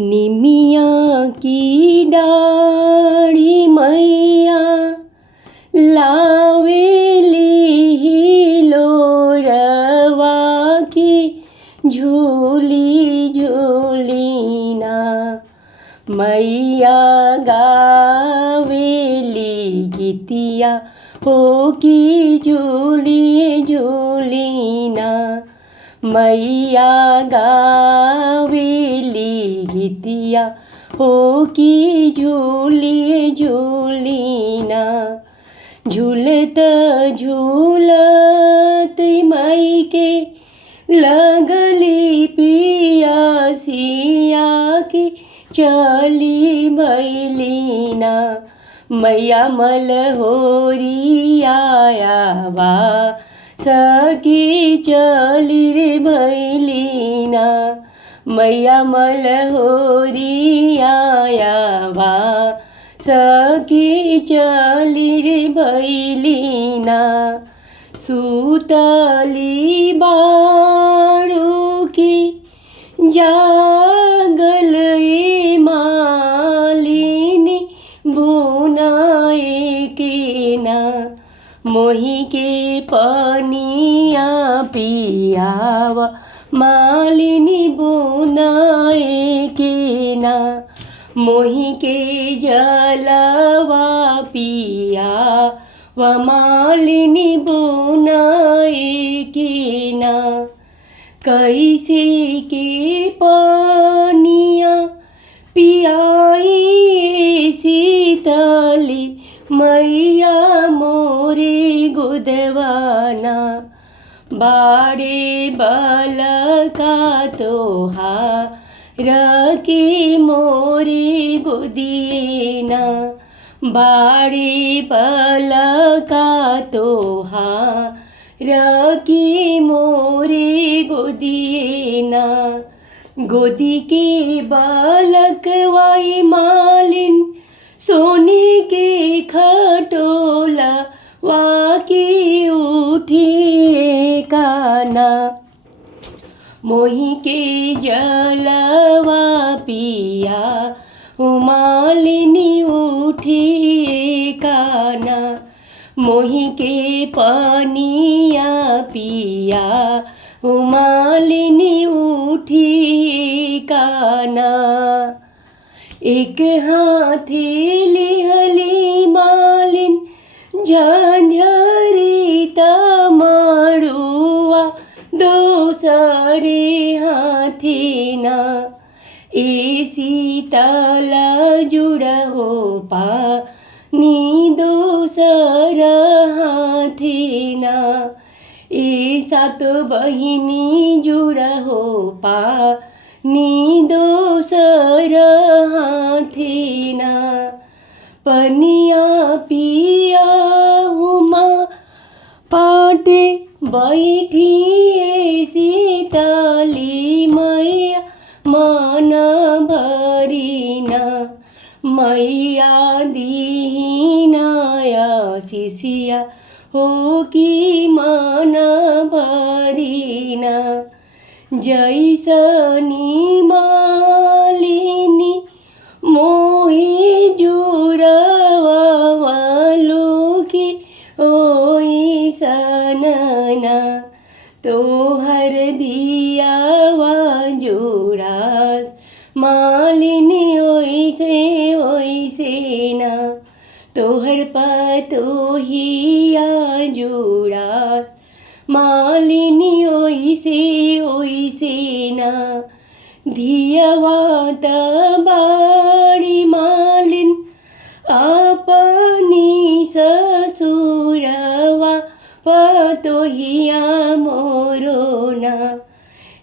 निमिया की डाढ़ी मैया लावेली लोरवा की झूली झूलीना। मैया गावेली गीतिया हो की झूली झूलीना। मैया गावेली गीतिया हो की झूली झूलीना। झूलत झूलत मई के लगली पियासिया की चली भैलीना। मैया मलहोरी आया बा सखी चली रे भैलीना। मैया मलहोरी आया बा सखी चली रे भैलीना। सुतली बारू की जागल मालिनी बुनाए के ना। मोही के पनिया पियावा मालिनी बुनाए के ना। मोही के जलवा पिया व मालिनी बुनाए के ना। कैसे के पनिया पियाई शीतली मैया मोरे गुदवाना। बाड़े बलका तोहार की मोरे गुदिएना। बाड़े बलका तोहार की मोरे गुदिएना। गोदी के बालक वाई मालिन सोने के खटोला वाकी उठिए काना। मोही के जलवा पिया मालिनी उठिए काना। मोही के पनिया पिया मालिनी उठिए काना। एक हाथी लिहली मालिन झंझरी तमड़ुआ दोसरे हाथीना। ए शीतल जुड़ हो पानी दोसर हाथीना। ए सात बहिनी जुड़ हो पानी दोसर हाथीना। पनिया पिया उमा पाटे बैठिए शीतली मैया मन भरीना। मैया दीनाया शिशिया हो की मन भरीना। जैसनी मालिनी मोही जुड़वा वालो की ओई सनना। तोहर दियावा जुड़ास मालिनी ओइसे ना। तोहर पतोहिया जुड़ास मालिनी ओइसे ना। धियवा तबाड़ी मालिन अपनी ससुरवा पतोहिया मोरोना।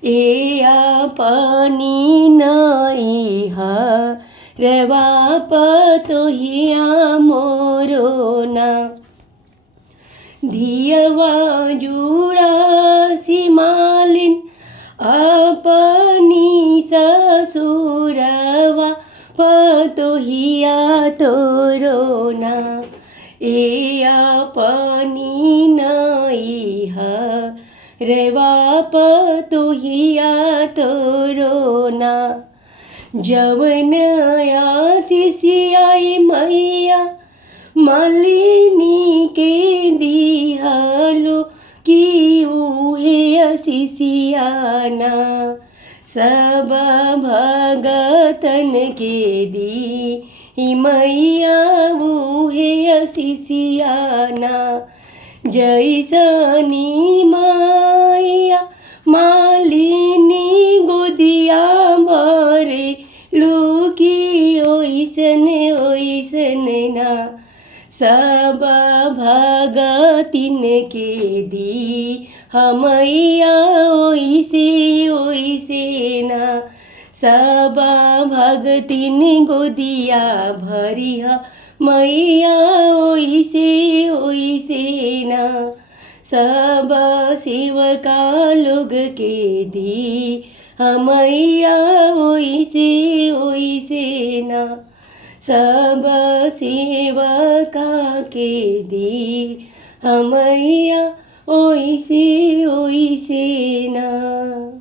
ए अपनी नई हरवा पतोहिया मोरोना। धियवा जुड़ासी मालिन अपनी ससुरवा पतोहिया तोरोना। ए अपनी नई हरवा पतोहिया तोरोना। जवन आशीषियाई मैया मालिनी के दिहालो कि उहे आशीषियाना सब भगतन के दी मैया उहे आशीषियाना जैसनी मैया मालिनी गोदिया भरे लुकी ओइसन ओइसन ना सब भगतिन के दी हमैया ओइसे ओइसे ना सब भगतिन गोदिया भरिया मैया ओइसे ओइसे ना सब सेवका लोग के दी हमैया ओइसे ओइसे ना सब सेवका के दी हमैया ओइसे ओइसे ना।